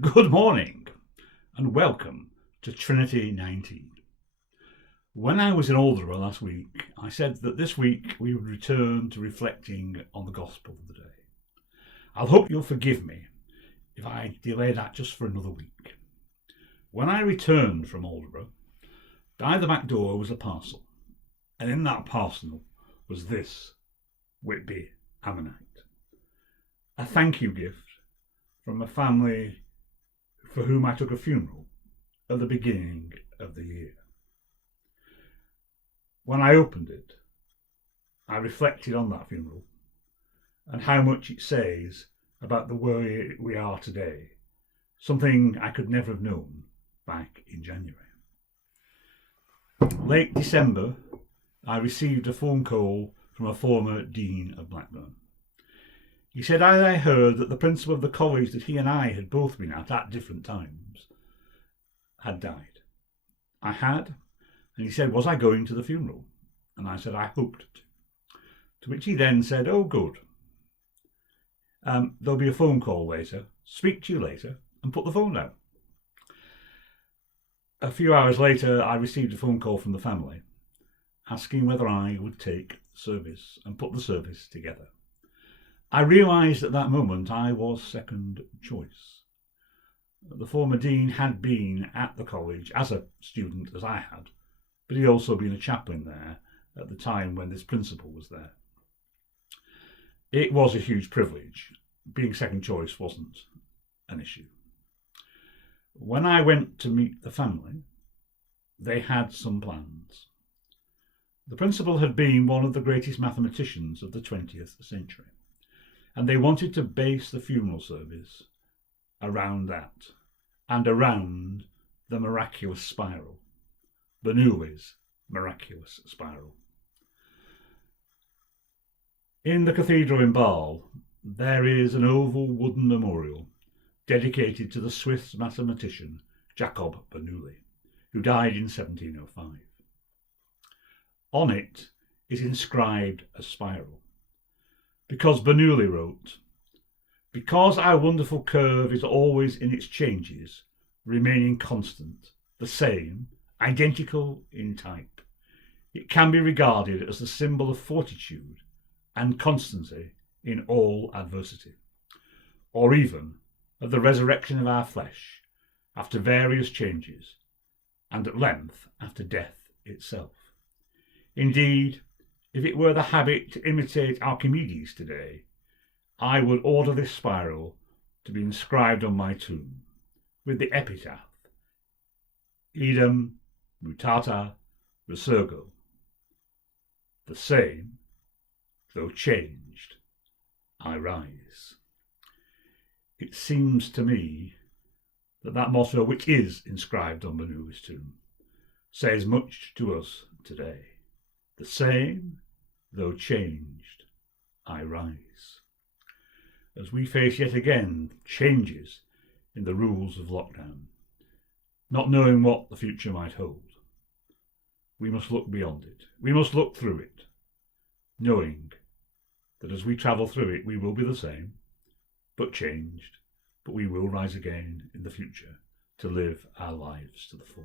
Good morning and welcome to Trinity 19. When I was in Aldeburgh last week, I said that this week we would return to reflecting on the Gospel of the day. I hope you'll forgive me if I delay that just for another week. When I returned from Aldeburgh, by the back door was a parcel, and in that parcel was this Whitby Ammonite. A thank you gift from a family for whom I took a funeral at the beginning of the year. When I opened it, I reflected on that funeral and how much it says about the way we are today, something I could never have known back in January. Late December, I received a phone call from a former Dean of Blackburn. He said I heard that the principal of the college that he and I had both been at different times had died. I had, and he said, was I going to the funeral? And I said, I hoped to. To which he then said, oh, good. There'll be a phone call later. Speak to you later, and put the phone down. A few hours later, I received a phone call from the family asking whether I would take service and put the service together. I realised at that moment I was second choice. The former dean had been at the college as a student as I had, but he'd also been a chaplain there at the time when this principal was there. It was a huge privilege. Being second choice wasn't an issue. When I went to meet the family, they had some plans. The principal had been one of the greatest mathematicians of the 20th century, and they wanted to base the funeral service around that and around the miraculous spiral, Bernoulli's miraculous spiral. In the cathedral in Basel, there is an oval wooden memorial dedicated to the Swiss mathematician Jacob Bernoulli, who died in 1705. On it is inscribed a spiral, because Bernoulli wrote, because our wonderful curve is always in its changes, remaining constant, the same, identical in type, it can be regarded as the symbol of fortitude and constancy in all adversity, or even of the resurrection of our flesh after various changes, and at length after death itself. Indeed, if it were the habit to imitate Archimedes today, I would order this spiral to be inscribed on my tomb with the epitaph, Idem mutata resurgo, the same, though changed, I rise. It seems to me that that motto, which is inscribed on Bernoulli's tomb, says much to us today. The same, though changed, I rise. As we face yet again changes in the rules of lockdown, not knowing what the future might hold, we must look beyond it. We must look through it, knowing that as we travel through it, we will be the same, but changed, but we will rise again in the future to live our lives to the full.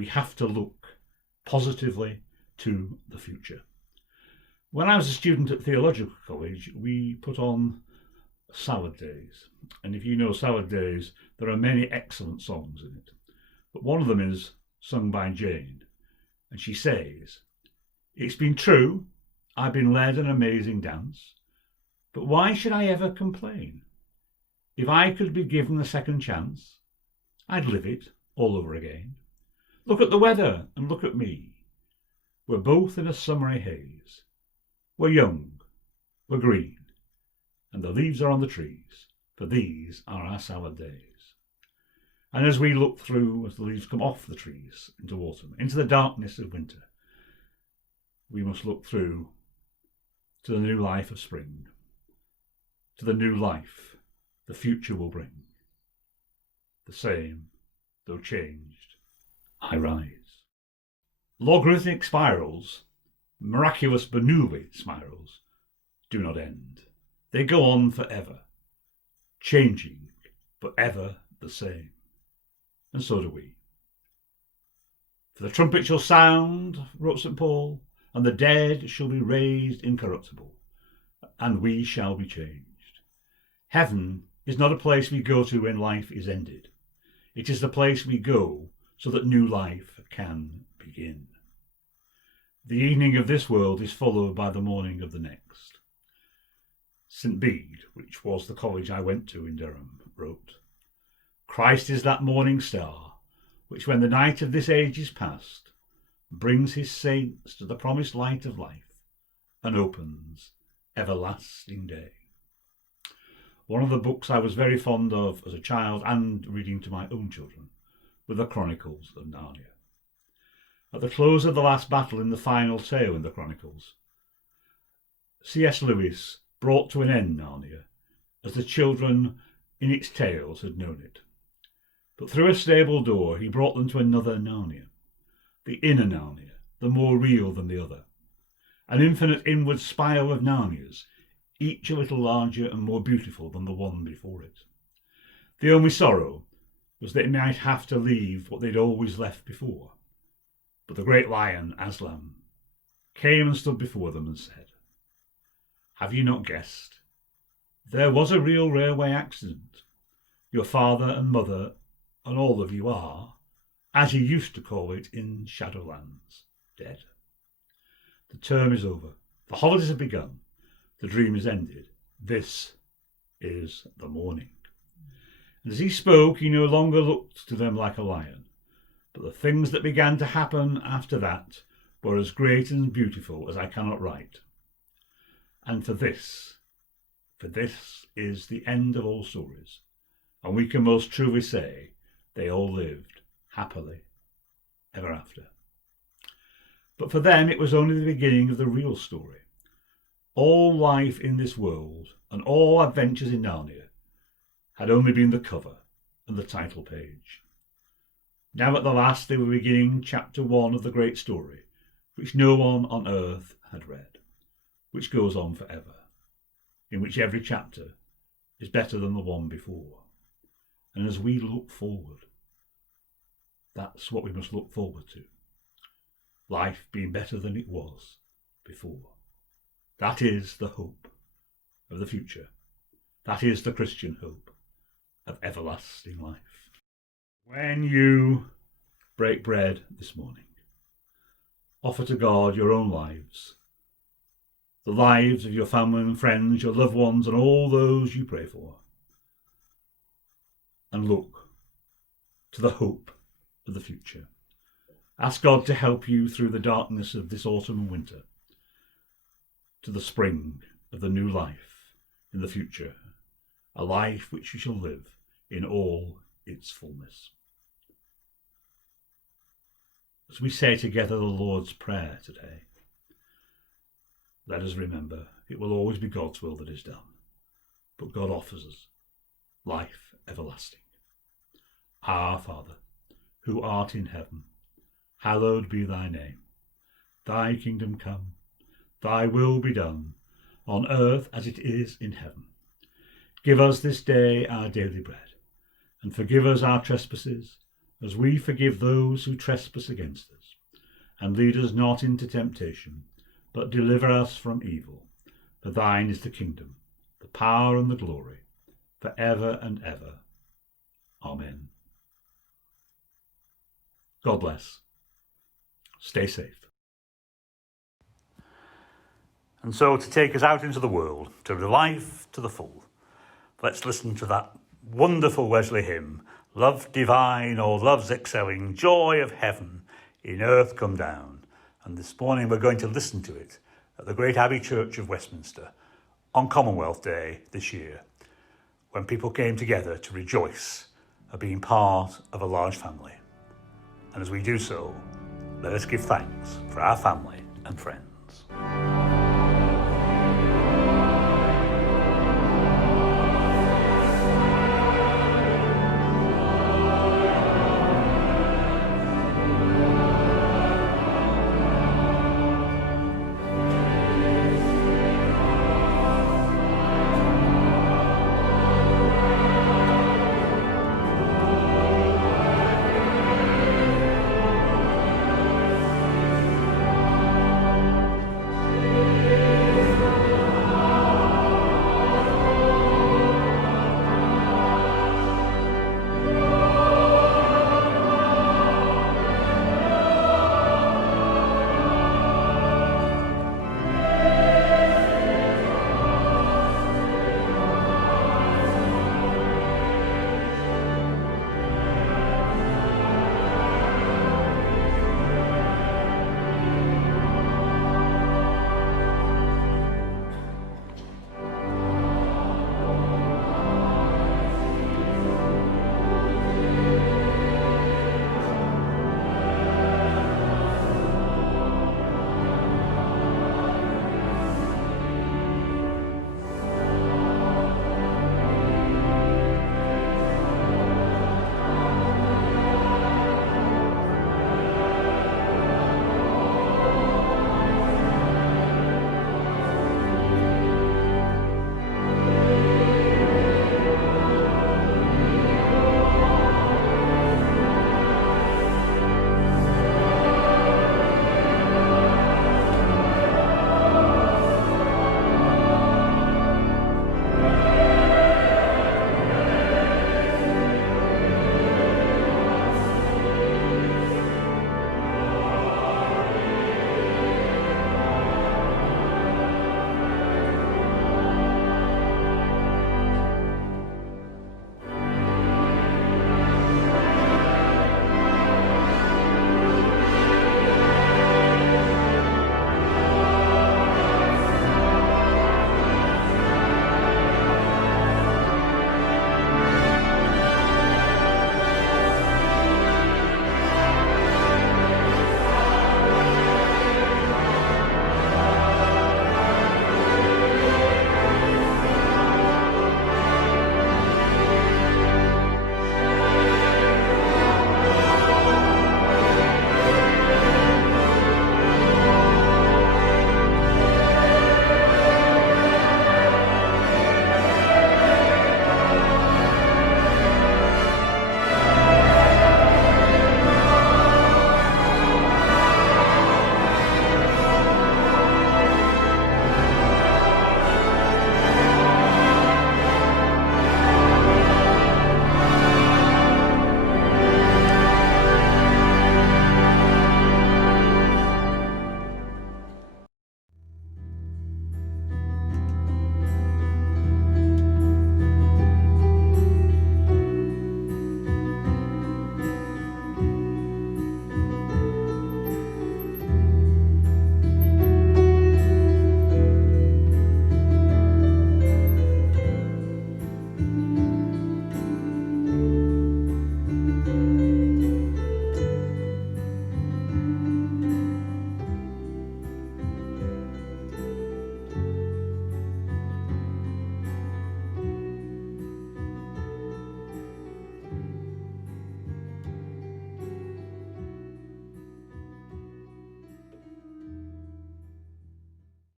We have to look positively to the future. When I was a student at theological college, we put on salad days. And if you know salad days, there are many excellent songs in it. But one of them is sung by Jane. And she says, "It's been true, I've been led an amazing dance, but why should I ever complain? If I could be given a second chance, I'd live it all over again. Look at the weather and look at me. We're both in a summery haze. We're young, we're green, and the leaves are on the trees, for these are our salad days." And as we look through, as the leaves come off the trees into autumn, into the darkness of winter, we must look through to the new life of spring, to the new life the future will bring. The same, though changed, I rise. Logarithmic spirals, miraculous Bernoulli spirals, do not end. They go on forever, changing, but ever the same. And so do we. "For the trumpet shall sound," wrote St. Paul, "and the dead shall be raised incorruptible, and we shall be changed." Heaven is not a place we go to when life is ended. It is the place we go so that new life can begin. The evening of this world is followed by the morning of the next. St. Bede, which was the college I went to in Durham, wrote, "Christ is that morning star, which when the night of this age is past, brings his saints to the promised light of life, and opens everlasting day." One of the books I was very fond of as a child and reading to my own children were the Chronicles of Narnia. At the close of the last battle in the final tale in the Chronicles, C.S. Lewis brought to an end Narnia as the children in its tales had known it. But through a stable door he brought them to another Narnia, the inner Narnia, the more real than the other. An infinite inward spiral of Narnias, each a little larger and more beautiful than the one before it. The only sorrow was that it might have to leave what they'd always left before. But the great lion, Aslan, came and stood before them and said, "Have you not guessed? There was a real railway accident. Your father and mother and all of you are, as you used to call it in Shadowlands, dead. The term is over. The holidays have begun. The dream is ended. This is the morning." And as he spoke, he no longer looked to them like a lion, but the things that began to happen after that were as great and beautiful as I cannot write. And for this is the end of all stories, and we can most truly say they all lived happily ever after. But for them it was only the beginning of the real story. All life in this world and all adventures in Narnia had only been the cover and the title page. Now at the last they were beginning chapter 1 of the great story, which no one on earth had read, which goes on forever, in which every chapter is better than the one before. And as we look forward, that's what we must look forward to. Life being better than it was before. That is the hope of the future. That is the Christian hope of everlasting life. When you break bread this morning, offer to God your own lives, the lives of your family and friends, your loved ones, and all those you pray for. And look to the hope of the future. Ask God to help you through the darkness of this autumn and winter, to the spring of the new life in the future, a life which you shall live in all its fullness. As we say together the Lord's Prayer today, let us remember it will always be God's will that is done, but God offers us life everlasting. Our Father, who art in heaven, hallowed be thy name. Thy kingdom come, thy will be done, on earth as it is in heaven. Give us this day our daily bread, and forgive us our trespasses, as we forgive those who trespass against us. And lead us not into temptation, but deliver us from evil. For thine is the kingdom, the power and the glory, for ever and ever. Amen. God bless. Stay safe. And so, to take us out into the world, to life to the full, let's listen to that wonderful Wesley hymn, Love divine, or love's excelling, joy of heaven, in earth come down. And this morning we're going to listen to it at the Great Abbey Church of Westminster on Commonwealth Day this year, when people came together to rejoice at being part of a large family. And as we do so, let us give thanks for our family and friends.